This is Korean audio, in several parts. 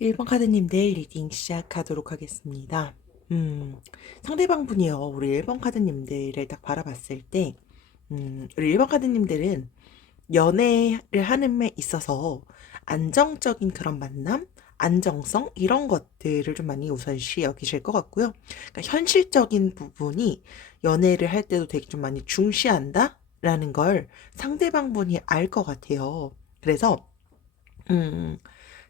1번 카드님들 리딩 시작하도록 하겠습니다. 상대방 분이요. 우리 1번 카드님들을 딱 바라봤을 때, 우리 1번 카드님들은 연애를 하는 데 있어서 안정적인 그런 만남, 안정성, 이런 것들을 좀 많이 우선시 여기실 것 같고요. 그러니까 현실적인 부분이 연애를 할 때도 되게 좀 많이 중시한다? 라는 걸 상대방 분이 알 것 같아요. 그래서,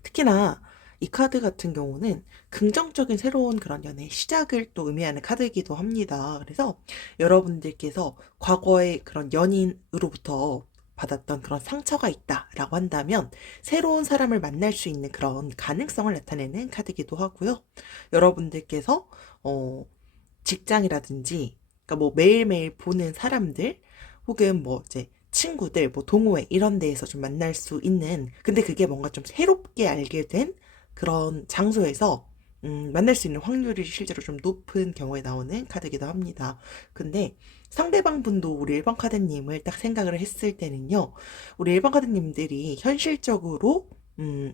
특히나 이 카드 같은 경우는 긍정적인 새로운 그런 연애의 시작을 또 의미하는 카드이기도 합니다. 그래서 여러분들께서 과거의 그런 연인으로부터 받았던 그런 상처가 있다라고 한다면 새로운 사람을 만날 수 있는 그런 가능성을 나타내는 카드이기도 하고요. 여러분들께서 직장이라든지 그러니까 뭐 매일매일 보는 사람들 혹은 뭐 이제 친구들, 뭐 동호회 이런 데에서 좀 만날 수 있는, 근데 그게 뭔가 좀 새롭게 알게 된 그런 장소에서 만날 수 있는 확률이 실제로 좀 높은 경우에 나오는 카드이기도 합니다. 근데 상대방 분도 우리 1번 카드님을 딱 생각을 했을 때는요, 우리 1번 카드님들이 현실적으로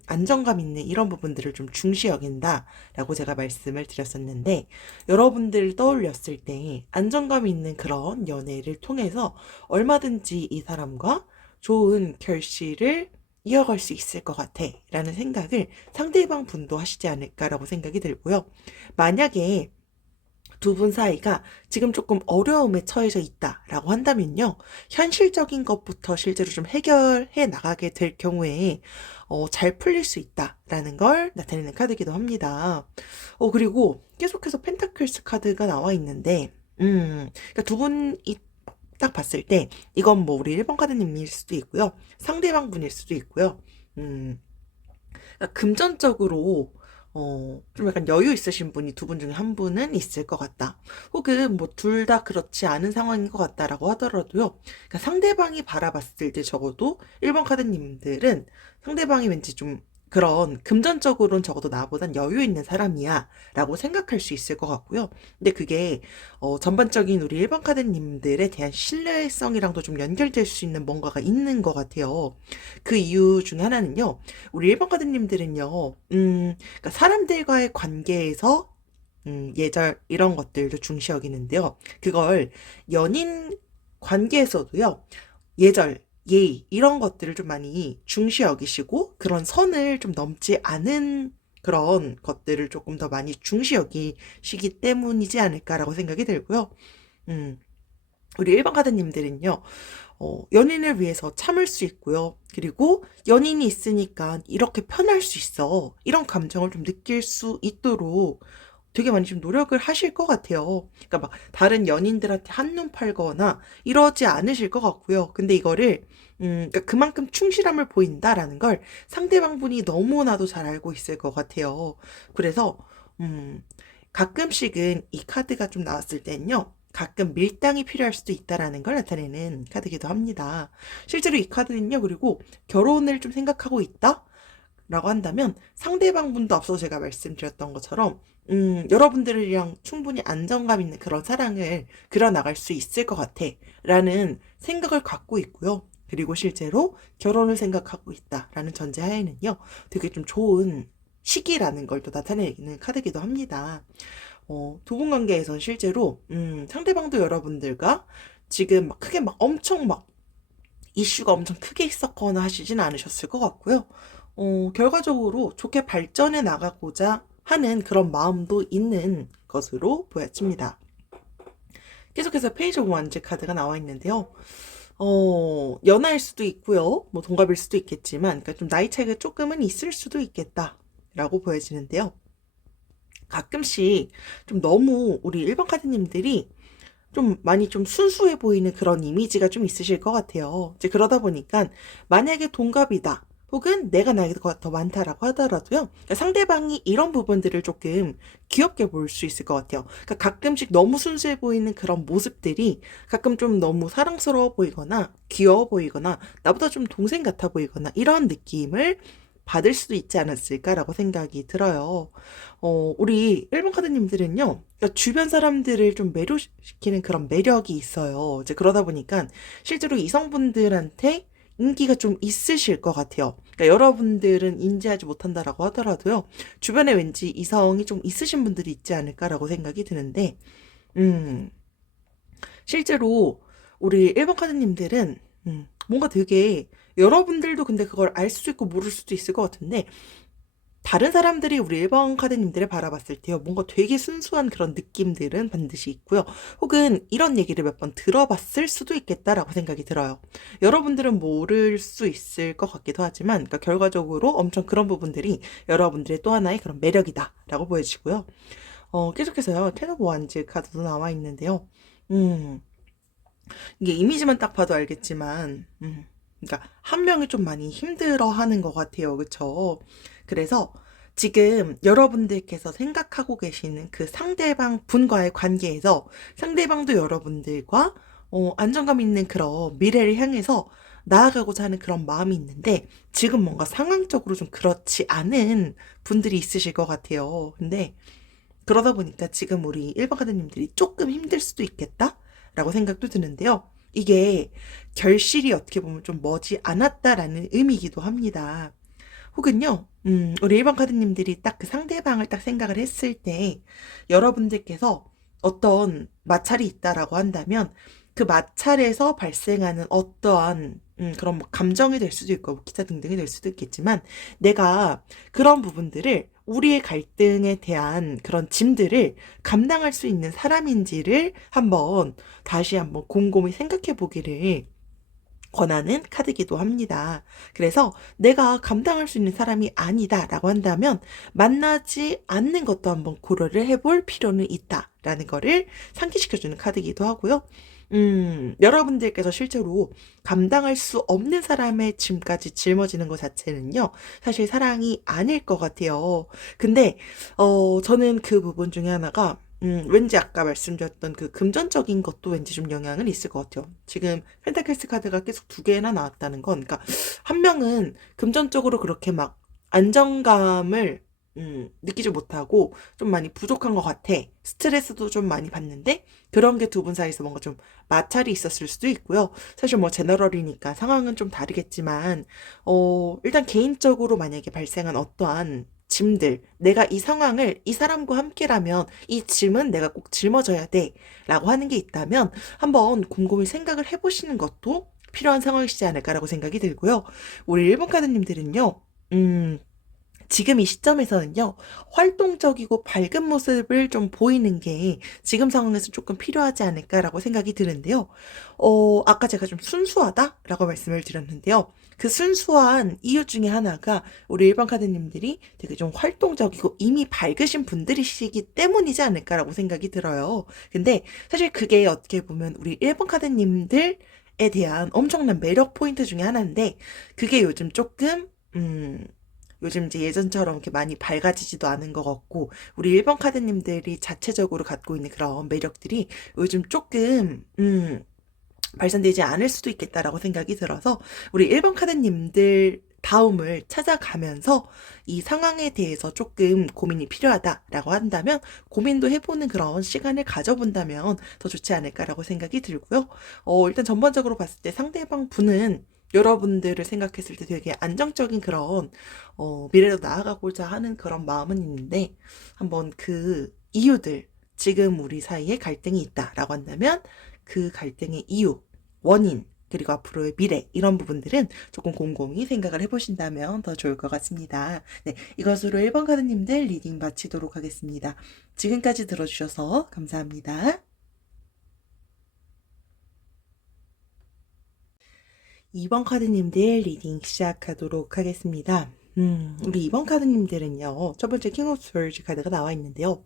안정감 있는 이런 부분들을 좀 중시 여긴다라고 제가 말씀을 드렸었는데, 여러분들 떠올렸을 때 안정감 있는 그런 연애를 통해서 얼마든지 이 사람과 좋은 결실을 이어갈 수 있을 것 같아 라는 생각을 상대방 분도 하시지 않을까라고 생각이 들고요. 만약에 두 분 사이가 지금 조금 어려움에 처해져 있다라고 한다면요, 현실적인 것부터 실제로 좀 해결해 나가게 될 경우에 잘 풀릴 수 있다라는 걸 나타내는 카드이기도 합니다. 그리고 계속해서 펜타클스 카드가 나와 있는데, 그러니까 두 분이 딱 봤을 때 이건 뭐 우리 1번 카드님일 수도 있고요, 상대방 분일 수도 있고요. 그러니까 금전적으로 좀 약간 여유 있으신 분이 두 분 중에 한 분은 있을 것 같다. 혹은 뭐 둘 다 그렇지 않은 상황인 것 같다라고 하더라도요, 그러니까 상대방이 바라봤을 때 적어도 1번 카드님들은 상대방이 왠지 좀 그런 금전적으로는 적어도 나보단 여유 있는 사람이야 라고 생각할 수 있을 것 같고요. 근데 그게 전반적인 우리 1번 카드님들에 대한 신뢰성이랑도 좀 연결될 수 있는 뭔가가 있는 것 같아요. 그 이유 중 하나는요, 우리 1번 카드님들은요, 그러니까 사람들과의 관계에서 예절 이런 것들도 중시 여기는데요. 그걸 연인 관계에서도요, 예절, 예의 이런 것들을 좀 많이 중시 여기시고 그런 선을 좀 넘지 않은 그런 것들을 조금 더 많이 중시 여기시기 때문이지 않을까라고 생각이 들고요. 음, 우리 일반 가드님들은요, 연인을 위해서 참을 수 있고요. 그리고 연인이 있으니까 이렇게 편할 수 있어, 이런 감정을 좀 느낄 수 있도록 되게 많이 좀 노력을 하실 것 같아요. 그러니까 막 다른 연인들한테 한눈 팔거나 이러지 않으실 것 같고요. 근데 이거를 그러니까 그만큼 충실함을 보인다라는 걸 상대방 분이 너무나도 잘 알고 있을 것 같아요. 그래서 음, 가끔씩은 이 카드가 좀 나왔을 때는요, 가끔 밀당이 필요할 수도 있다라는 걸 나타내는 카드이기도 합니다. 실제로 이 카드는요, 그리고 결혼을 좀 생각하고 있다? 라고 한다면 상대방 분도 앞서 제가 말씀드렸던 것처럼 여러분들이랑 충분히 안정감 있는 그런 사랑을 그려나갈 수 있을 것 같아 라는 생각을 갖고 있고요. 그리고 실제로 결혼을 생각하고 있다라는 전제하에는요, 되게 좀 좋은 시기라는 걸 또 나타내는 카드이기도 합니다. 두 분 관계에선 실제로 상대방도 여러분들과 지금 막 크게 막 엄청 막 이슈가 엄청 크게 있었거나 하시진 않으셨을 것 같고요. 결과적으로 좋게 발전해 나가고자 하는 그런 마음도 있는 것으로 보여집니다. 계속해서 페이지 오브 원즈 카드가 나와 있는데요. 연하일 수도 있고요, 뭐 동갑일 수도 있겠지만, 그러니까 좀 나이 차이가 조금은 있을 수도 있겠다라고 보여지는데요. 가끔씩 좀 너무 우리 일반 카드님들이 좀 많이 좀 순수해 보이는 그런 이미지가 좀 있으실 것 같아요. 이제 그러다 보니까 만약에 동갑이다, 혹은 내가 나이가 더 많다라고 하더라도요, 그러니까 상대방이 이런 부분들을 조금 귀엽게 볼 수 있을 것 같아요. 그러니까 가끔씩 너무 순수해 보이는 그런 모습들이 가끔 좀 너무 사랑스러워 보이거나 귀여워 보이거나 나보다 좀 동생 같아 보이거나 이런 느낌을 받을 수도 있지 않았을까라고 생각이 들어요. 우리 1번 카드님들은요, 그러니까 주변 사람들을 좀 매료시키는 그런 매력이 있어요. 이제 그러다 보니까 실제로 이성분들한테 인기가 좀 있으실 것 같아요. 그러니까 여러분들은 인지하지 못한다라고 하더라도요, 주변에 왠지 이성이 좀 있으신 분들이 있지 않을까라고 생각이 드는데, 음, 실제로 우리 1번 카드님들은 뭔가 되게 여러분들도 근데 그걸 알 수도 있고 모를 수도 있을 것 같은데 다른 사람들이 우리 1번 카드님들을 바라봤을 때요. 뭔가 되게 순수한 그런 느낌들은 반드시 있고요. 혹은 이런 얘기를 몇 번 들어봤을 수도 있겠다라고 생각이 들어요. 여러분들은 모를 수 있을 것 같기도 하지만 그러니까 결과적으로 엄청 그런 부분들이 여러분들의 또 하나의 그런 매력이다라고 보여지고요. 계속해서요. 텐 오브 완즈 카드도 나와 있는데요. 음, 이게 이미지만 딱 봐도 알겠지만, 그러니까 한 명이 좀 많이 힘들어하는 것 같아요, 그쵸? 그래서 지금 여러분들께서 생각하고 계시는 그 상대방 분과의 관계에서 상대방도 여러분들과 안정감 있는 그런 미래를 향해서 나아가고자 하는 그런 마음이 있는데 지금 뭔가 상황적으로 좀 그렇지 않은 분들이 있으실 것 같아요. 근데 그러다 보니까 지금 우리 일반 가드님들이 조금 힘들 수도 있겠다라고 생각도 드는데요. 이게 결실이 어떻게 보면 좀 머지 않았다라는 의미이기도 합니다. 혹은요, 우리 일반 카드님들이 딱 그 상대방을 딱 생각을 했을 때 여러분들께서 어떤 마찰이 있다라고 한다면 그 마찰에서 발생하는 어떠한 그런 뭐 감정이 될 수도 있고 뭐 기타 등등이 될 수도 있겠지만 내가 그런 부분들을 우리의 갈등에 대한 그런 짐들을 감당할 수 있는 사람인지를 다시 한번 곰곰이 생각해 보기를 권하는 카드기도 합니다. 그래서 내가 감당할 수 있는 사람이 아니다라고 한다면 만나지 않는 것도 한번 고려를 해볼 필요는 있다라는 거를 상기시켜주는 카드기도 하고요. 여러분들께서 실제로 감당할 수 없는 사람의 짐까지 짊어지는 것 자체는요, 사실 사랑이 아닐 것 같아요. 근데, 저는 그 부분 중에 하나가, 왠지 아까 말씀드렸던 그 금전적인 것도 왠지 좀 영향은 있을 것 같아요. 지금 펜타클스 카드가 계속 두 개나 나왔다는 건, 그러니까 한 명은 금전적으로 그렇게 막 안정감을 느끼지 못하고 좀 많이 부족한 것 같아. 스트레스도 좀 많이 받는데 그런 게 두 분 사이에서 뭔가 좀 마찰이 있었을 수도 있고요. 사실 뭐 제너럴이니까 상황은 좀 다르겠지만 일단 개인적으로 만약에 발생한 어떠한 짐들, 내가 이 상황을 이 사람과 함께라면 이 짐은 내가 꼭 짊어져야 돼 라고 하는 게 있다면 한번 곰곰이 생각을 해보시는 것도 필요한 상황이시지 않을까라고 생각이 들고요. 우리 일본 카드님들은요, 지금 이 시점에서는요, 활동적이고 밝은 모습을 좀 보이는 게 지금 상황에서 조금 필요하지 않을까라고 생각이 드는데요. 아까 제가 좀 순수하다라고 말씀을 드렸는데요. 그 순수한 이유 중에 하나가 우리 일반 카드님들이 되게 좀 활동적이고 이미 밝으신 분들이시기 때문이지 않을까라고 생각이 들어요. 근데 사실 그게 어떻게 보면 우리 일반 카드님들에 대한 엄청난 매력 포인트 중에 하나인데, 그게 요즘 이제 예전처럼 이렇게 많이 밝아지지도 않은 것 같고, 우리 1번 카드님들이 자체적으로 갖고 있는 그런 매력들이 요즘 발산되지 않을 수도 있겠다라고 생각이 들어서, 우리 1번 카드님들 다음을 찾아가면서 이 상황에 대해서 조금 고민이 필요하다라고 한다면, 고민도 해보는 그런 시간을 가져본다면 더 좋지 않을까라고 생각이 들고요. 일단 전반적으로 봤을 때 상대방 분은 여러분들을 생각했을 때 되게 안정적인 그런 미래로 나아가고자 하는 그런 마음은 있는데 한번 그 이유들, 지금 우리 사이에 갈등이 있다라고 한다면 그 갈등의 이유, 원인, 그리고 앞으로의 미래, 이런 부분들은 조금 곰곰이 생각을 해보신다면 더 좋을 것 같습니다. 네, 이것으로 1번 카드님들 리딩 마치도록 하겠습니다. 지금까지 들어주셔서 감사합니다. 2번 카드님들 리딩 시작하도록 하겠습니다. 우리 2번 카드님들은요, 첫 번째 킹 오브 스월즈 카드가 나와 있는데요.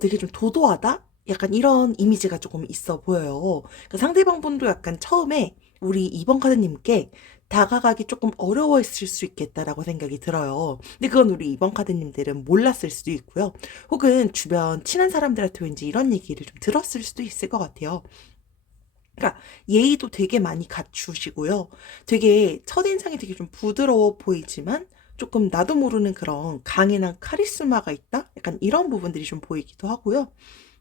되게 좀 도도하다? 약간 이런 이미지가 조금 있어 보여요. 그러니까 상대방 분도 약간 처음에 우리 2번 카드님께 다가가기 조금 어려웠을 수 있겠다라고 생각이 들어요. 근데 그건 우리 2번 카드님들은 몰랐을 수도 있고요. 혹은 주변 친한 사람들한테 왠지 이런 얘기를 좀 들었을 수도 있을 것 같아요. 그러니까 예의도 되게 많이 갖추시고요. 되게 첫인상이 되게 좀 부드러워 보이지만 조금 나도 모르는 그런 강인한 카리스마가 있다? 약간 이런 부분들이 좀 보이기도 하고요.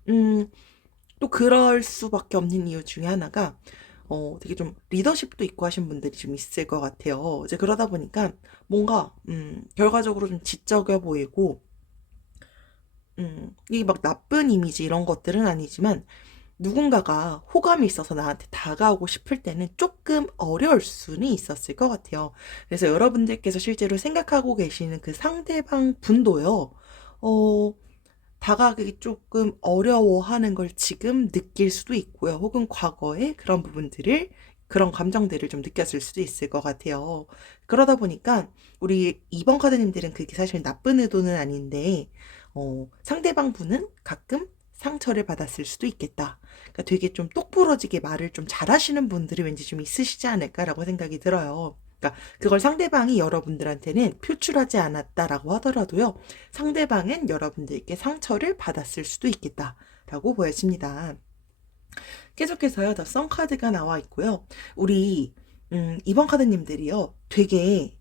음, 또 그럴 수밖에 없는 이유 중에 하나가 되게 좀 리더십도 있고 하신 분들이 좀 있을 것 같아요. 이제 그러다 보니까 뭔가 결과적으로 좀 지적여 보이고 이게 막 나쁜 이미지 이런 것들은 아니지만 누군가가 호감이 있어서 나한테 다가오고 싶을 때는 조금 어려울 수는 있었을 것 같아요. 그래서 여러분들께서 실제로 생각하고 계시는 그 상대방 분도요, 어, 다가가기 조금 어려워하는 걸 지금 느낄 수도 있고요. 혹은 과거에 그런 부분들을, 그런 감정들을 좀 느꼈을 수도 있을 것 같아요. 그러다 보니까 우리 2번 카드님들은 그게 사실 나쁜 의도는 아닌데, 상대방 분은 가끔 상처를 받았을 수도 있겠다. 그러니까 되게 좀 똑부러지게 말을 좀 잘하시는 분들이 왠지 좀 있으시지 않을까라고 생각이 들어요. 그러니까 그걸 상대방이 여러분들한테는 표출하지 않았다라고 하더라도요. 상대방은 여러분들께 상처를 받았을 수도 있겠다라고 보여집니다. 계속해서요. 더 썬카드가 나와 있고요. 우리 이번 카드님들이요. 되게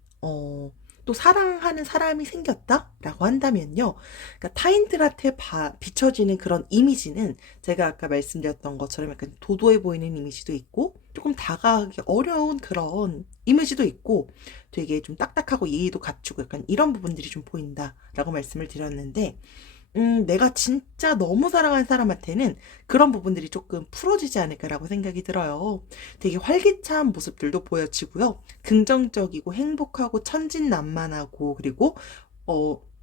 또 사랑하는 사람이 생겼다라고 한다면요. 그러니까 타인들한테 비춰지는 그런 이미지는 제가 아까 말씀드렸던 것처럼 약간 도도해 보이는 이미지도 있고 조금 다가가기 어려운 그런 이미지도 있고 되게 좀 딱딱하고 예의도 갖추고 약간 이런 부분들이 좀 보인다라고 말씀을 드렸는데 내가 진짜 너무 사랑하는 사람한테는 그런 부분들이 조금 풀어지지 않을까라고 생각이 들어요. 되게 활기찬 모습들도 보여지고요. 긍정적이고 행복하고 천진난만하고 그리고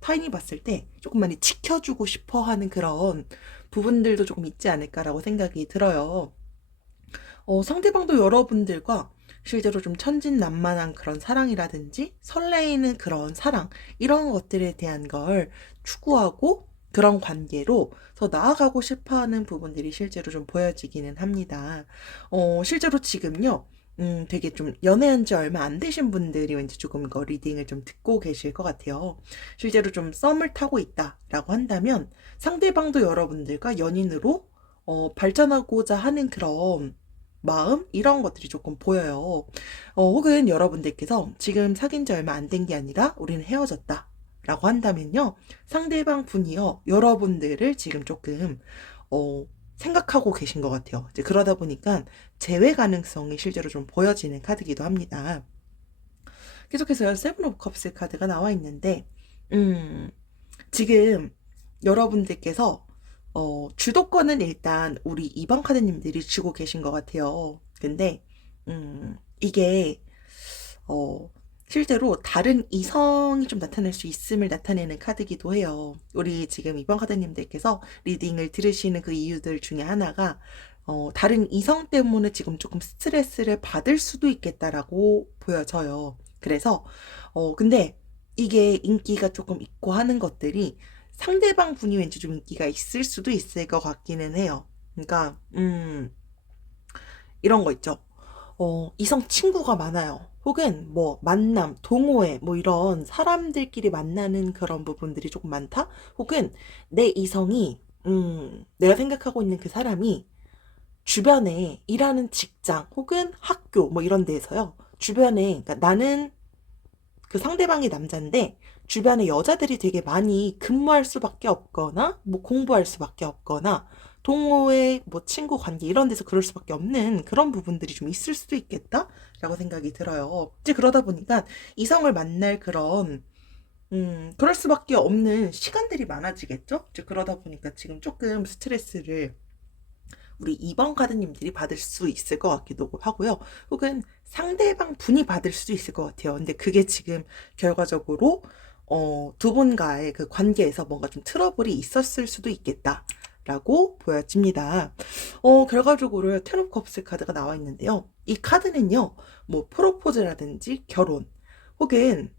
타인이 봤을 때 조금 많이 지켜주고 싶어 하는 그런 부분들도 조금 있지 않을까라고 생각이 들어요. 상대방도 여러분들과 실제로 좀 천진난만한 그런 사랑이라든지 설레이는 그런 사랑 이런 것들에 대한 걸 추구하고 그런 관계로 더 나아가고 싶어하는 부분들이 실제로 좀 보여지기는 합니다. 실제로 지금요. 되게 좀 연애한 지 얼마 안 되신 분들이 왠지 조금 이거 리딩을 좀 듣고 계실 것 같아요. 실제로 좀 썸을 타고 있다라고 한다면 상대방도 여러분들과 연인으로 발전하고자 하는 그런 마음 이런 것들이 조금 보여요. 혹은 여러분들께서 지금 사귄 지 얼마 안 된 게 아니라 우리는 헤어졌다. 라고 한다면요. 상대방 분이요. 여러분들을 지금 조금 생각하고 계신 것 같아요. 이제 그러다 보니까 재회 가능성이 실제로 좀 보여지는 카드기도 합니다. 계속해서 세븐 오브 컵스 카드가 나와 있는데 지금 여러분들께서 주도권은 일단 우리 2번 카드님들이 쥐고 계신 것 같아요. 근데 이게 실제로 다른 이성이 좀 나타날 수 있음을 나타내는 카드기도 해요. 우리 지금 2번 카드님들께서 리딩을 들으시는 그 이유들 중에 하나가 다른 이성 때문에 지금 조금 스트레스를 받을 수도 있겠다라고 보여져요. 그래서 근데 이게 인기가 조금 있고 하는 것들이 상대방 분이 왠지 좀 인기가 있을 수도 있을 것 같기는 해요. 그러니까 이런 거 있죠. 이성 친구가 많아요. 혹은 뭐 만남, 동호회 뭐 이런 사람들끼리 만나는 그런 부분들이 조금 많다. 혹은 내 이성이 내가 생각하고 있는 그 사람이 주변에 일하는 직장 혹은 학교 뭐 이런 데에서요. 주변에 그러니까 나는 그 상대방이 남자인데 주변에 여자들이 되게 많이 근무할 수밖에 없거나 뭐 공부할 수밖에 없거나 동호회 뭐 친구 관계 이런 데서 그럴 수밖에 없는 그런 부분들이 좀 있을 수도 있겠다라고 생각이 들어요. 이제 그러다 보니까 이성을 만날 그럴 수밖에 없는 시간들이 많아지겠죠? 이제 그러다 보니까 지금 조금 스트레스를 우리 2번 카드님들이 받을 수 있을 것 같기도 하고요. 혹은 상대방 분이 받을 수도 있을 것 같아요. 근데 그게 지금 결과적으로 두 분과의 그 관계에서 뭔가 좀 트러블이 있었을 수도 있겠다. 라고 보여집니다. 결과적으로 텐 오브 컵스 카드가 나와 있는데요. 이 카드는요, 뭐 프로포즈라든지 결혼, 혹은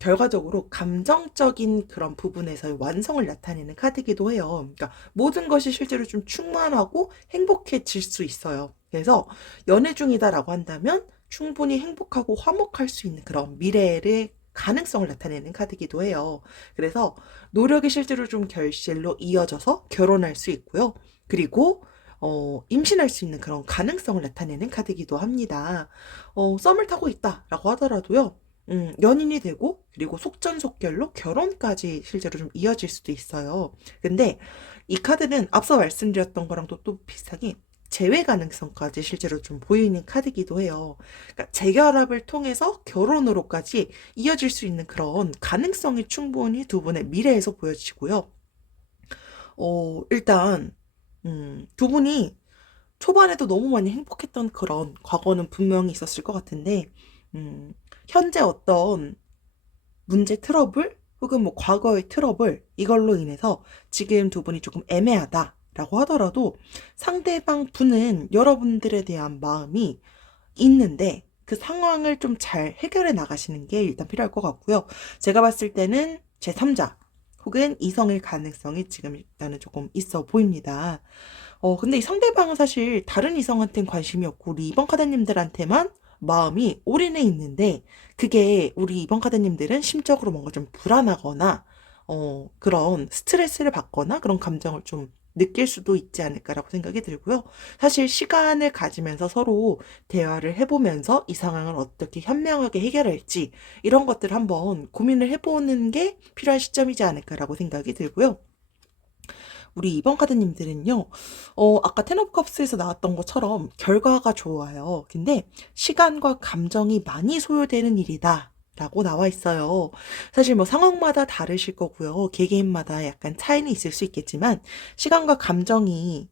결과적으로 감정적인 그런 부분에서의 완성을 나타내는 카드이기도 해요. 그러니까 모든 것이 실제로 좀 충만하고 행복해질 수 있어요. 그래서 연애 중이다라고 한다면 충분히 행복하고 화목할 수 있는 그런 미래의 가능성을 나타내는 카드이기도 해요. 그래서 노력이 실제로 좀 결실로 이어져서 결혼할 수 있고요. 그리고 임신할 수 있는 그런 가능성을 나타내는 카드이기도 합니다. 썸을 타고 있다라고 하더라도요. 연인이 되고 그리고 속전속결로 결혼까지 실제로 좀 이어질 수도 있어요. 근데 이 카드는 앞서 말씀드렸던 거랑 또 비슷하게 재회 가능성까지 실제로 좀 보이는 카드이기도 해요. 그러니까 재결합을 통해서 결혼으로까지 이어질 수 있는 그런 가능성이 충분히 두 분의 미래에서 보여지고요. 일단 두 분이 초반에도 너무 많이 행복했던 그런 과거는 분명히 있었을 것 같은데, 현재 어떤 문제 트러블 혹은 뭐 과거의 트러블 이걸로 인해서 지금 두 분이 조금 애매하다라고 하더라도 상대방 분은 여러분들에 대한 마음이 있는데 그 상황을 좀 잘 해결해 나가시는 게 일단 필요할 것 같고요. 제가 봤을 때는 제3자 혹은 이성일 가능성이 지금 일단은 조금 있어 보입니다. 근데 이 상대방은 사실 다른 이성한테는 관심이 없고 우리 이번 카드님들한테만 마음이 올인해 있는데 그게 우리 이번 카드님들은 심적으로 뭔가 좀 불안하거나 그런 스트레스를 받거나 그런 감정을 좀 느낄 수도 있지 않을까라고 생각이 들고요. 사실 시간을 가지면서 서로 대화를 해보면서 이 상황을 어떻게 현명하게 해결할지 이런 것들을 한번 고민을 해보는 게 필요한 시점이지 않을까라고 생각이 들고요. 우리 이번 카드님들은요, 아까 텐 오브 컵스에서 나왔던 것처럼 결과가 좋아요. 근데 시간과 감정이 많이 소요되는 일이다. 라고 나와 있어요. 사실 뭐 상황마다 다르실 거고요. 개개인마다 약간 차이는 있을 수 있겠지만, 시간과 감정이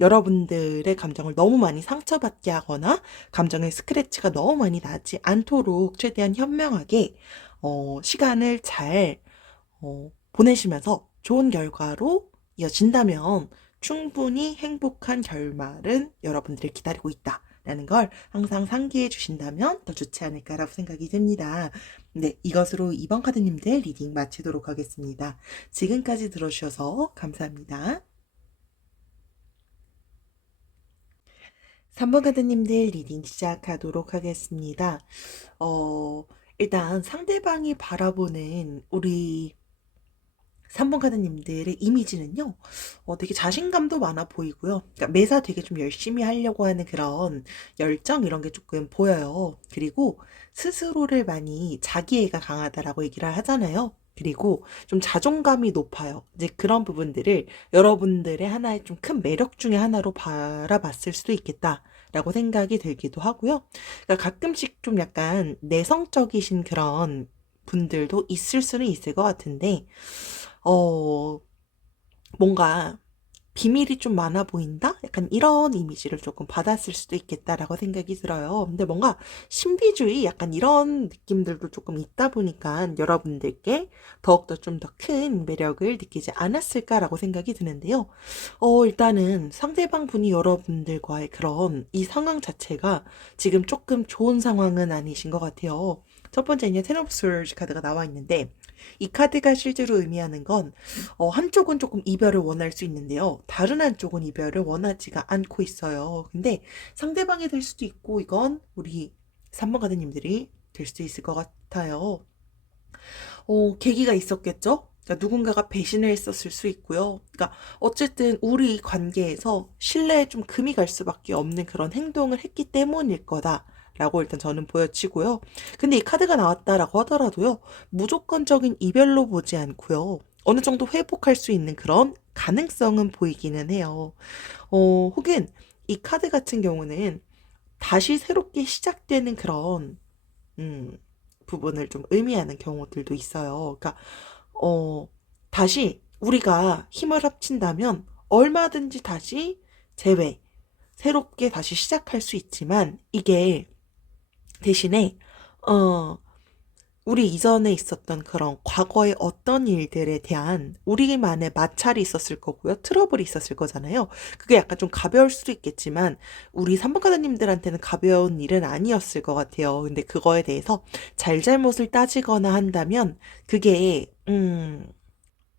여러분들의 감정을 너무 많이 상처받게 하거나, 감정의 스크래치가 너무 많이 나지 않도록 최대한 현명하게, 시간을 잘, 보내시면서 좋은 결과로 이어진다면 충분히 행복한 결말은 여러분들을 기다리고 있다. 라는 걸 항상 상기해 주신다면 더 좋지 않을까라고 생각이 듭니다. 네, 이것으로 2번 카드님들 리딩 마치도록 하겠습니다. 지금까지 들어주셔서 감사합니다. 3번 카드님들 리딩 시작하도록 하겠습니다. 일단 상대방이 바라보는 우리 3번 카드님들의 이미지는요, 되게 자신감도 많아 보이고요. 그러니까 매사 되게 좀 열심히 하려고 하는 그런 열정 이런 게 조금 보여요. 그리고 스스로를 많이 자기애가 강하다라고 얘기를 하잖아요. 그리고 좀 자존감이 높아요. 이제 그런 부분들을 여러분들의 하나의 좀 큰 매력 중에 하나로 바라봤을 수도 있겠다라고 생각이 들기도 하고요. 그러니까 가끔씩 좀 약간 내성적이신 그런 분들도 있을 수는 있을 것 같은데, 어, 뭔가 비밀이 좀 많아 보인다? 약간 이런 이미지를 조금 받았을 수도 있겠다라고 생각이 들어요. 근데 뭔가 신비주의 약간 이런 느낌들도 조금 있다 보니까 여러분들께 더욱더 좀 더 큰 매력을 느끼지 않았을까라고 생각이 드는데요. 일단은 상대방 분이 여러분들과의 그런 이 상황 자체가 지금 조금 좋은 상황은 아니신 것 같아요. 첫 번째 이제 텐 오브 스월드 카드가 나와 있는데 이 카드가 실제로 의미하는 건 한쪽은 조금 이별을 원할 수 있는데요. 다른 한쪽은 이별을 원하지가 않고 있어요. 근데 상대방이 될 수도 있고 이건 우리 3번 가드님들이 될 수도 있을 것 같아요. 계기가 있었겠죠? 그러니까 누군가가 배신을 했었을 수 있고요. 그러니까 어쨌든 우리 관계에서 신뢰에 좀 금이 갈 수밖에 없는 그런 행동을 했기 때문일 거다. 라고 일단 저는 보여지고요. 근데 이 카드가 나왔다라고 하더라도요. 무조건적인 이별로 보지 않고요. 어느 정도 회복할 수 있는 그런 가능성은 보이기는 해요. 혹은 이 카드 같은 경우는 다시 새롭게 시작되는 그런 음, 부분을 좀 의미하는 경우들도 있어요. 그러니까 어, 다시 우리가 힘을 합친다면 얼마든지 다시 재회, 새롭게 다시 시작할 수 있지만 이게 대신에 어, 우리 이전에 있었던 그런 과거의 어떤 일들에 대한 우리만의 마찰이 있었을 거고요. 트러블이 있었을 거잖아요. 그게 약간 좀 가벼울 수도 있겠지만 우리 삼번가다님들한테는 가벼운 일은 아니었을 것 같아요. 근데 그거에 대해서 잘잘못을 따지거나 한다면 그게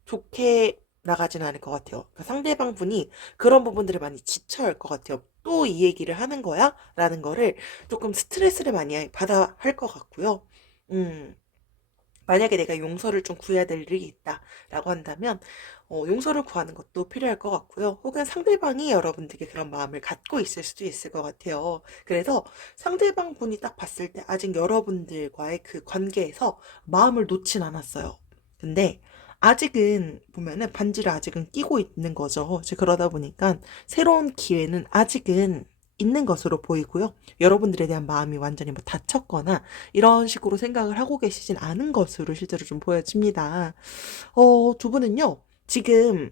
좋게 나가진 않을 것 같아요. 그러니까 상대방 분이 그런 부분들을 많이 지쳐할 것 같아요. 또 이 얘기를 하는 거야? 라는 거를 조금 스트레스를 많이 받아 할 것 같고요. 음. 만약에 내가 용서를 좀 구해야 될 일이 있다라고 한다면 용서를 구하는 것도 필요할 것 같고요. 혹은 상대방이 여러분들께 그런 마음을 갖고 있을 수도 있을 것 같아요. 그래서 상대방 분이 딱 봤을 때 아직 여러분들과의 그 관계에서 마음을 놓진 않았어요. 근데 아직은 보면은 반지를 아직은 끼고 있는 거죠. 이제 그러다 보니까 새로운 기회는 아직은 있는 것으로 보이고요. 여러분들에 대한 마음이 완전히 뭐 닫혔거나 이런 식으로 생각을 하고 계시진 않은 것으로 실제로 좀 보여집니다. 두 분은요, 지금,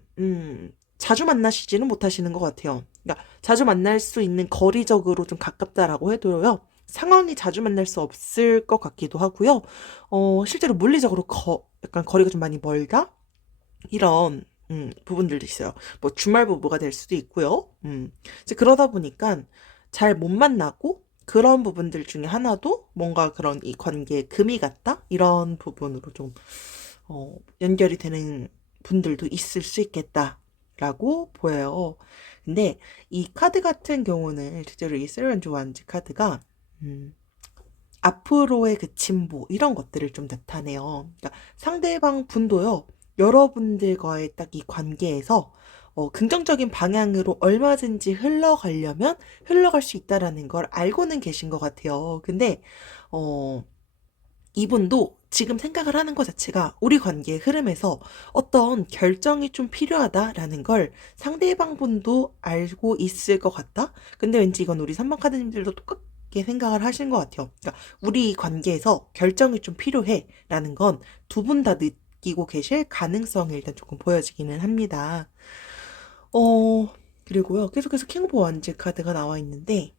자주 만나시지는 못하시는 것 같아요. 그러니까 자주 만날 수 있는 거리적으로 좀 가깝다라고 해도요, 상황이 자주 만날 수 없을 것 같기도 하고요. 실제로 물리적으로 약간 거리가 좀 많이 멀다? 이런, 부분들도 있어요. 뭐 주말 부부가 될 수도 있고요. 이제 그러다 보니까 잘 못 만나고 그런 부분들 중에 하나도 뭔가 그런 이 관계에 금이 갔다? 이런 부분으로 좀 연결이 되는 분들도 있을 수 있겠다라고 보여요. 근데 이 카드 같은 경우는 실제로 이 세련즈 완즈 카드가 음, 앞으로의 그 진보 이런 것들을 좀 나타내요. 그러니까 상대방 분도요. 여러분들과의 딱 이 관계에서 긍정적인 방향으로 얼마든지 흘러가려면 흘러갈 수 있다라는 걸 알고는 계신 것 같아요. 근데 어, 이분도 지금 생각을 하는 것 자체가 우리 관계의 흐름에서 어떤 결정이 좀 필요하다라는 걸 상대방 분도 알고 있을 것 같다? 근데 왠지 이건 우리 3번 카드님들도 똑같게 생각을 하신 것 같아요. 그러니까 우리 관계에서 결정이 좀 필요해 라는 건 두 분 다 느끼고 계실 가능성이 일단 조금 보여지기는 합니다. 어, 그리고요. 계속해서 킹 오브 원즈 카드가 나와 있는데,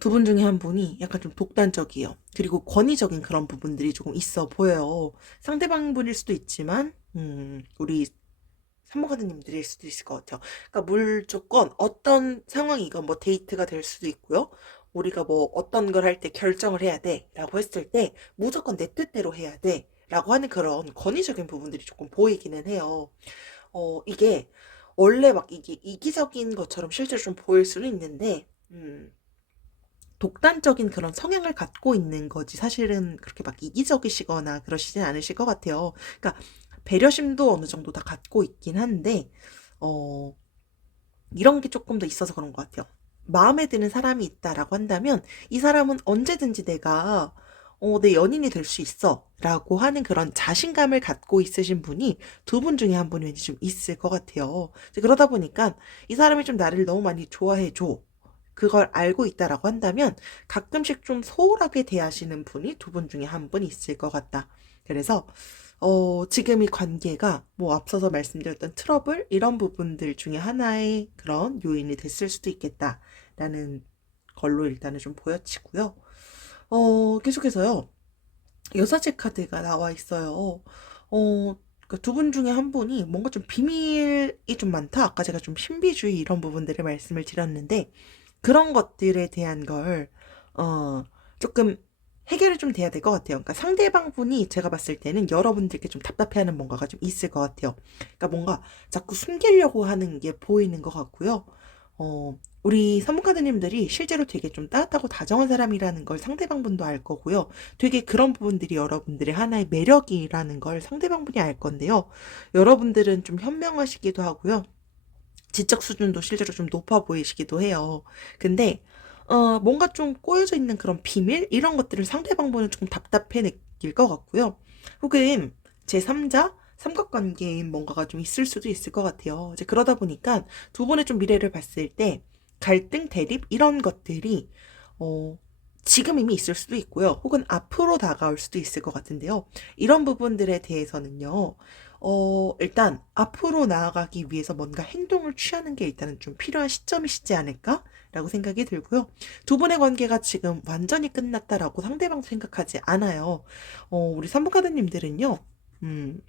두 분 중에 한 분이 약간 좀 독단적이에요. 그리고 권위적인 그런 부분들이 조금 있어 보여요. 상대방 분일 수도 있지만, 우리 산모가드님들일 수도 있을 것 같아요. 그러니까 무조건 어떤 상황이건 뭐 데이트가 될 수도 있고요. 우리가 뭐 어떤 걸 할 때 결정을 해야 돼 라고 했을 때 무조건 내 뜻대로 해야 돼 라고 하는 그런 권위적인 부분들이 조금 보이기는 해요. 이게 원래 막 이게 이기적인 것처럼 실제로 좀 보일 수는 있는데, 독단적인 그런 성향을 갖고 있는 거지 사실은 그렇게 막 이기적이시거나 그러시진 않으실 것 같아요. 그러니까 배려심도 어느 정도 다 갖고 있긴 한데 어 이런 게 조금 더 있어서 그런 것 같아요. 마음에 드는 사람이 있다라고 한다면 이 사람은 언제든지 내가 내 연인이 될 수 있어 라고 하는 그런 자신감을 갖고 있으신 분이 두 분 중에 한 분이 왠지 좀 있을 것 같아요. 그러다 보니까 이 사람이 좀 나를 너무 많이 좋아해 줘. 그걸 알고 있다라고 한다면 가끔씩 좀 소홀하게 대하시는 분이 두 분 중에 한 분 있을 것 같다. 그래서 지금 이 관계가 뭐 앞서서 말씀드렸던 트러블 이런 부분들 중에 하나의 그런 요인이 됐을 수도 있겠다라는 걸로 일단은 좀 보여지고요. 계속해서요. 여사제 카드가 나와 있어요. 두 분 중에 한 분이 뭔가 좀 비밀이 좀 많다. 아까 제가 좀 신비주의 이런 부분들을 말씀을 드렸는데 그런 것들에 대한 걸, 조금 해결이 좀 돼야 될 것 같아요. 그러니까 상대방 분이 제가 봤을 때는 여러분들께 좀 답답해하는 뭔가가 좀 있을 것 같아요. 그러니까 뭔가 자꾸 숨기려고 하는 게 보이는 것 같고요. 우리 선무카드님들이 실제로 되게 좀 따뜻하고 다정한 사람이라는 걸 상대방 분도 알 거고요. 되게 그런 부분들이 여러분들의 하나의 매력이라는 걸 상대방 분이 알 건데요. 여러분들은 좀 현명하시기도 하고요. 지적 수준도 실제로 좀 높아 보이시기도 해요. 근데 뭔가 좀 꼬여져 있는 그런 비밀 이런 것들을 상대방 보는 조금 답답해 느낄 것 같고요. 혹은 제3자 삼각관계인 뭔가가 좀 있을 수도 있을 것 같아요. 이제 그러다 보니까 두 분의 좀 미래를 봤을 때 갈등, 대립 이런 것들이 어, 지금 이미 있을 수도 있고요. 혹은 앞으로 다가올 수도 있을 것 같은데요. 이런 부분들에 대해서는요. 일단 앞으로 나아가기 위해서 뭔가 행동을 취하는 게 일단은 좀 필요한 시점이시지 않을까라고 생각이 들고요. 두 분의 관계가 지금 완전히 끝났다라고 상대방도 생각하지 않아요. 우리 산부카드님들은요, 음,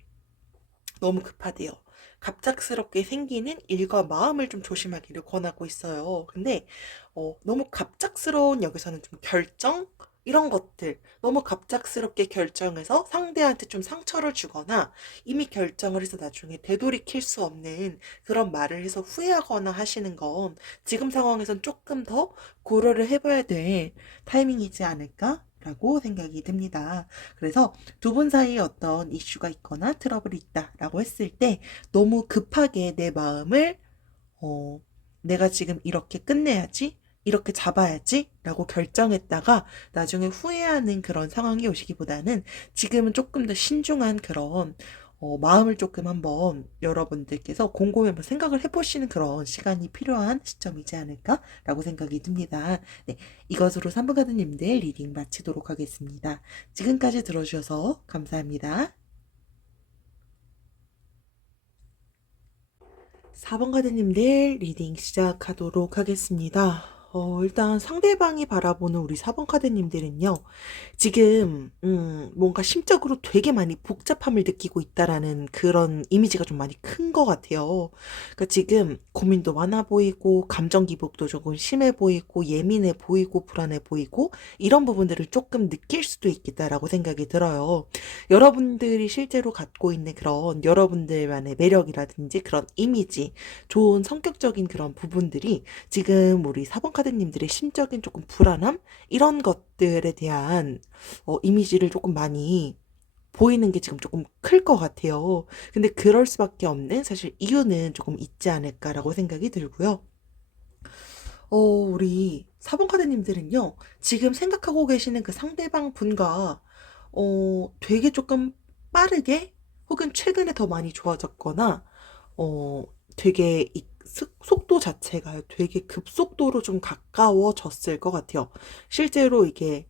너무 급하대요. 갑작스럽게 생기는 일과 마음을 좀 조심하기를 권하고 있어요. 근데 너무 갑작스러운 여기서는 좀 결정 이런 것들 너무 갑작스럽게 결정해서 상대한테 좀 상처를 주거나 이미 결정을 해서 나중에 되돌이킬 수 없는 그런 말을 해서 후회하거나 하시는 건 지금 상황에선 조금 더 고려를 해봐야 될 타이밍이지 않을까라고 라고 생각이 듭니다. 그래서 두 분 사이에 어떤 이슈가 있거나 트러블이 있다라고 했을 때 너무 급하게 내 마음을 어, 내가 지금 이렇게 끝내야지, 이렇게 잡아야지 라고 결정했다가 나중에 후회하는 그런 상황이 오시기보다는 지금은 조금 더 신중한 그런 마음을 조금 한번 여러분들께서 곰곰이 한번 생각을 해보시는 그런 시간이 필요한 시점이지 않을까라고 생각이 듭니다. 네, 이것으로 3번 가드님들 리딩 마치도록 하겠습니다. 지금까지 들어주셔서 감사합니다. 4번 카드님들 리딩 시작하도록 하겠습니다. 일단 상대방이 바라보는 우리 4번 카드님들은요, 지금, 뭔가 심적으로 되게 많이 복잡함을 느끼고 있다라는 그런 이미지가 좀 많이 큰 것 같아요. 그러니까 지금 고민도 많아 보이고, 감정 기복도 조금 심해 보이고, 예민해 보이고, 불안해 보이고, 이런 부분들을 조금 느낄 수도 있겠다라고 생각이 들어요. 여러분들이 실제로 갖고 있는 그런 여러분들만의 매력이라든지 그런 이미지, 좋은 성격적인 그런 부분들이 지금 우리 4번 카드님들의 심적인 조금 불안함? 이런 것들에 대한 이미지를 조금 많이 보이는 게 지금 조금 클 것 같아요. 근데 그럴 수밖에 없는 사실 이유는 조금 있지 않을까라고 생각이 들고요. 우리 4번 카드님들은요, 지금 생각하고 계시는 그 상대방 분과, 되게 조금 빠르게, 혹은 최근에 더 많이 좋아졌거나, 어, 되게 속도 자체가 되게 급속도로 좀 가까워졌을 것 같아요. 실제로 이게,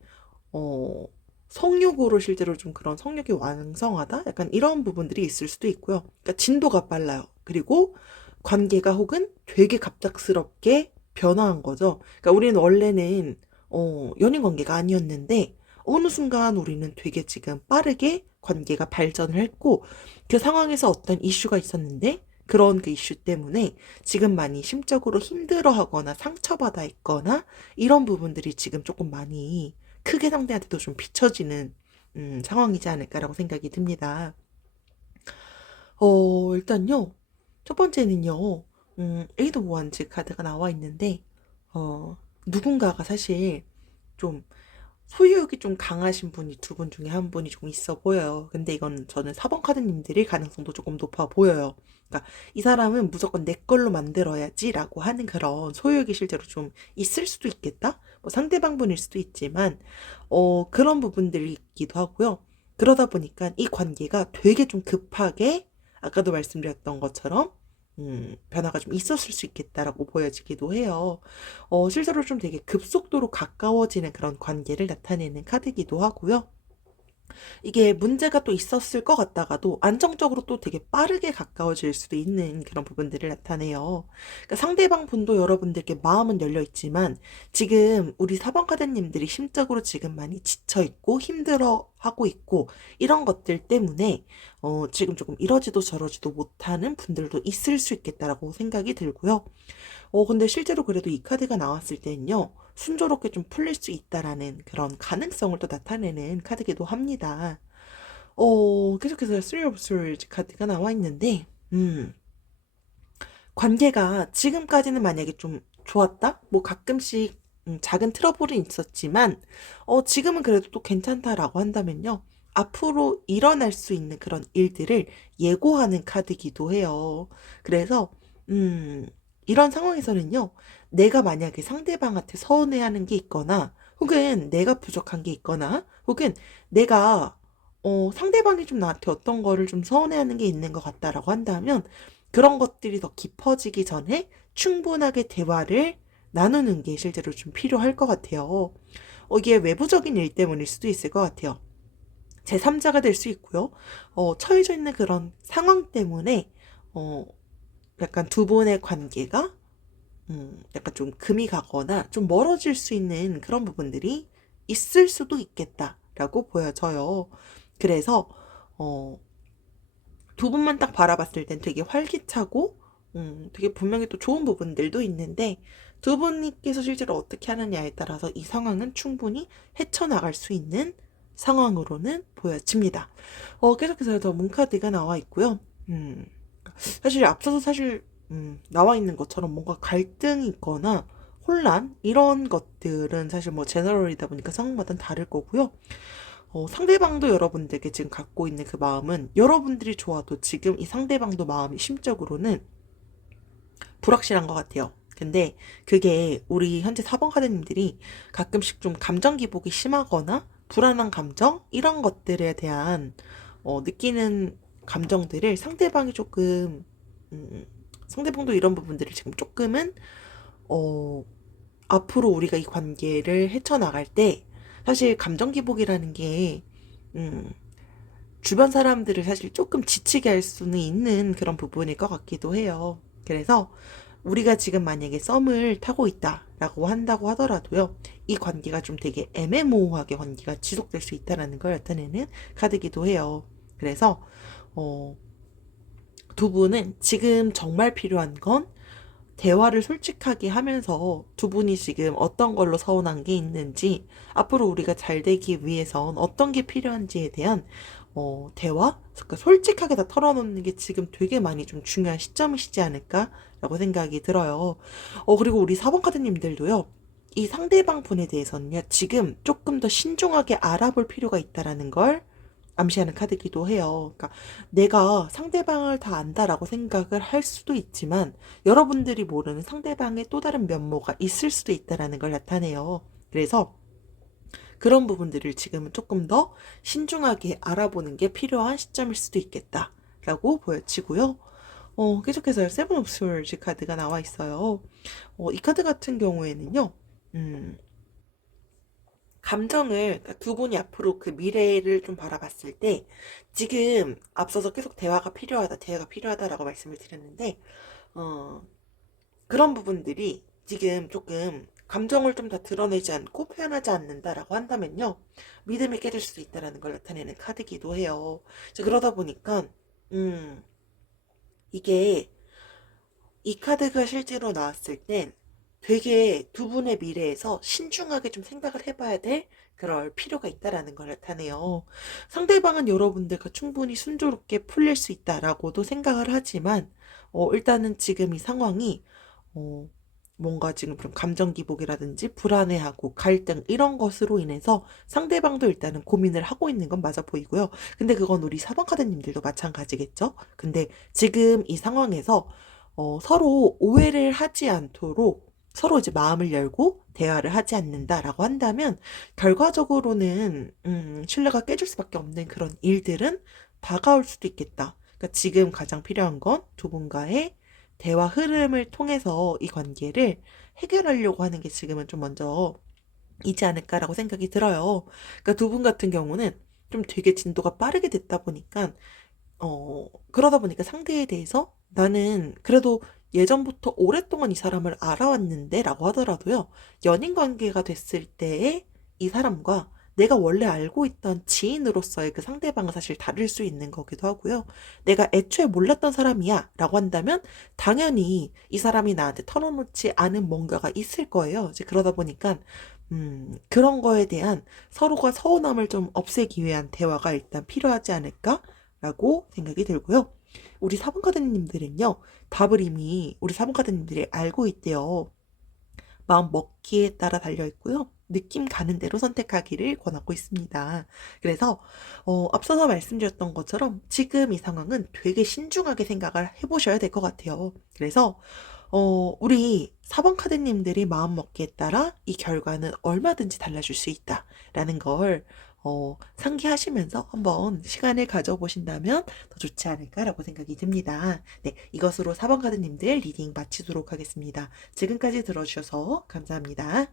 어, 성욕으로 실제로 좀 그런 성욕이 왕성하다? 약간 이런 부분들이 있을 수도 있고요. 그러니까 진도가 빨라요. 그리고 관계가 혹은 되게 갑작스럽게 변화한 거죠. 그러니까 우리는 원래는 연인 관계가 아니었는데 어느 순간 우리는 되게 지금 빠르게 관계가 발전을 했고 그 상황에서 어떤 이슈가 있었는데 그런 그 이슈 때문에 지금 많이 심적으로 힘들어하거나 상처받아 있거나 이런 부분들이 지금 조금 많이 크게 상대한테도 좀 비춰지는 상황이지 않을까라고 생각이 듭니다. 일단요. 첫 번째는요. 에이드 원즈 카드가 나와 있는데 누군가가 사실 좀 소유욕이 좀 강하신 분이 두 분 중에 한 분이 좀 있어 보여요. 근데 이건 저는 4번 카드님들일 가능성도 조금 높아 보여요. 그러니까 이 사람은 무조건 내 걸로 만들어야지라고 하는 그런 소유욕이 실제로 좀 있을 수도 있겠다. 뭐 상대방 분일 수도 있지만 그런 부분들이 있기도 하고요. 그러다 보니까 이 관계가 되게 좀 급하게 아까도 말씀드렸던 것처럼 변화가 좀 있었을 수 있겠다라고 보여지기도 해요. 실제로 좀 되게 급속도로 가까워지는 그런 관계를 나타내는 카드이기도 하고요. 이게 문제가 또 있었을 것 같다가도 안정적으로 또 되게 빠르게 가까워질 수도 있는 그런 부분들을 나타내요. 그러니까 상대방 분도 여러분들께 마음은 열려 있지만 지금 우리 4번 카드님들이 심적으로 지금 많이 지쳐 있고 힘들어 하고 있고 이런 것들 때문에 지금 조금 이러지도 저러지도 못하는 분들도 있을 수 있겠다라고 생각이 들고요. 근데 실제로 그래도 이 카드가 나왔을 때는요, 순조롭게 좀 풀릴 수 있다라는 그런 가능성을 또 나타내는 카드기도 합니다. 계속해서 Three of Swords 카드가 나와 있는데, 관계가 지금까지는 만약에 좀 좋았다? 뭐 가끔씩 작은 트러블은 있었지만, 지금은 그래도 또 괜찮다라고 한다면요. 앞으로 일어날 수 있는 그런 일들을 예고하는 카드기도 해요. 그래서, 이런 상황에서는요, 내가 만약에 상대방한테 서운해하는 게 있거나, 혹은 내가 부족한 게 있거나, 혹은 내가, 상대방이 좀 나한테 어떤 거를 좀 서운해하는 게 있는 것 같다라고 한다면, 그런 것들이 더 깊어지기 전에 충분하게 대화를 나누는 게 실제로 좀 필요할 것 같아요. 이게 외부적인 일 때문일 수도 있을 것 같아요. 제3자가 될 수 있고요. 처해져 있는 그런 상황 때문에, 어, 약간 두 분의 관계가, 약간 좀 금이 가거나 좀 멀어질 수 있는 그런 부분들이 있을 수도 있겠다라고 보여져요. 그래서, 어, 두 분만 딱 바라봤을 땐 되게 활기차고, 되게 분명히 또 좋은 부분들도 있는데, 두 분께서 실제로 어떻게 하느냐에 따라서 이 상황은 충분히 헤쳐나갈 수 있는 상황으로는 보여집니다. 계속해서 더 문카드가 나와 있고요. 사실 앞서서 사실, 나와 있는 것처럼 뭔가 갈등이 있거나, 혼란 이런 것들은 사실 뭐 제너럴이다 보니까 상황마다 다를 거고요. 상대방도 여러분들께 지금 갖고 있는 그 마음은 여러분들이 좋아도 지금 이 상대방도 마음이 심적으로는 불확실한 것 같아요. 근데 그게 우리 현재 4번 카드님들이 가끔씩 좀 감정 기복이 심하거나 불안한 감정 이런 것들에 대한 느끼는 감정들을 상대방이 조금 상대방도 이런 부분들을 지금 조금은 어, 앞으로 우리가 이 관계를 헤쳐나갈 때 사실 감정 기복이라는 게 음, 주변 사람들을 사실 조금 지치게 할 수는 있는 그런 부분일 것 같기도 해요. 그래서 우리가 지금 만약에 썸을 타고 있다라고 한다고 하더라도요, 이 관계가 좀 되게 애매모호하게 관계가 지속될 수 있다라는 걸 나타내는 카드기도 해요. 그래서 어, 두 분은 지금 정말 필요한 건 대화를 솔직하게 하면서 두 분이 지금 어떤 걸로 서운한 게 있는지, 앞으로 우리가 잘 되기 위해선 어떤 게 필요한지에 대한 대화? 그러니까 솔직하게 다 털어놓는 게 지금 되게 많이 좀 중요한 시점이시지 않을까라고 생각이 들어요. 그리고 우리 4번 카드님들도요, 이 상대방 분에 대해서는요, 지금 조금 더 신중하게 알아볼 필요가 있다라는 걸 암시하는 카드기도 해요. 그러니까 내가 상대방을 다 안다라고 생각을 할 수도 있지만 여러분들이 모르는 상대방의 또 다른 면모가 있을 수도 있다라는 걸 나타내요. 그래서 그런 부분들을 지금은 조금 더 신중하게 알아보는 게 필요한 시점일 수도 있겠다라고 보여지고요. 계속해서 세븐 오브 스월즈 카드가 나와 있어요. 이 카드 같은 경우에는요. 음, 감정을, 그러니까 두 분이 앞으로 그 미래를 좀 바라봤을 때 지금 앞서서 계속 대화가 필요하다, 대화가 필요하다라고 말씀을 드렸는데 어, 그런 부분들이 지금 조금 감정을 좀 다 드러내지 않고 표현하지 않는다라고 한다면요, 믿음이 깨질 수도 있다라는 걸 나타내는 카드기도 해요. 그러다 보니까 음, 이게 이 카드가 실제로 나왔을 땐 되게 두 분의 미래에서 신중하게 좀 생각을 해봐야 될 그럴 필요가 있다라는 걸 나타내요. 상대방은 여러분들과 충분히 순조롭게 풀릴 수 있다라고도 생각을 하지만, 일단은 지금 이 상황이, 어, 뭔가 지금 좀 감정 기복이라든지 불안해하고 갈등 이런 것으로 인해서 상대방도 일단은 고민을 하고 있는 건 맞아 보이고요. 근데 그건 우리 사번 카드님들도 마찬가지겠죠? 근데 지금 이 상황에서 서로 오해를 하지 않도록 서로 이제 마음을 열고 대화를 하지 않는다라고 한다면 결과적으로는 신뢰가 깨질 수밖에 없는 그런 일들은 다가올 수도 있겠다. 그러니까 지금 가장 필요한 건 두 분과의 대화 흐름을 통해서 이 관계를 해결하려고 하는 게 지금은 좀 먼저 이지 않을까라고 생각이 들어요. 그러니까 두 분 같은 경우는 좀 되게 진도가 빠르게 됐다 보니까 그러다 보니까 상대에 대해서 나는 그래도 예전부터 오랫동안 이 사람을 알아왔는데 라고 하더라도요, 연인 관계가 됐을 때의 이 사람과 내가 원래 알고 있던 지인으로서의 그 상대방은 사실 다를 수 있는 거기도 하고요. 내가 애초에 몰랐던 사람이야 라고 한다면 당연히 이 사람이 나한테 털어놓지 않은 뭔가가 있을 거예요. 이제 그러다 보니까 그런 거에 대한 서로가 서운함을 좀 없애기 위한 대화가 일단 필요하지 않을까? 라고 생각이 들고요. 우리 사분카드님들은요, 답을 이미 우리 사분카드님들이 알고 있대요. 마음 먹기에 따라 달려있고요. 느낌 가는 대로 선택하기를 권하고 있습니다. 그래서 앞서서 말씀드렸던 것처럼 지금 이 상황은 되게 신중하게 생각을 해보셔야 될 것 같아요. 그래서 우리 4번 카드님들이 마음 먹기에 따라 이 결과는 얼마든지 달라질 수 있다라는 걸 상기하시면서 한번 시간을 가져보신다면 더 좋지 않을까라고 생각이 듭니다. 네, 이것으로 4번 카드님들 리딩 마치도록 하겠습니다. 지금까지 들어주셔서 감사합니다.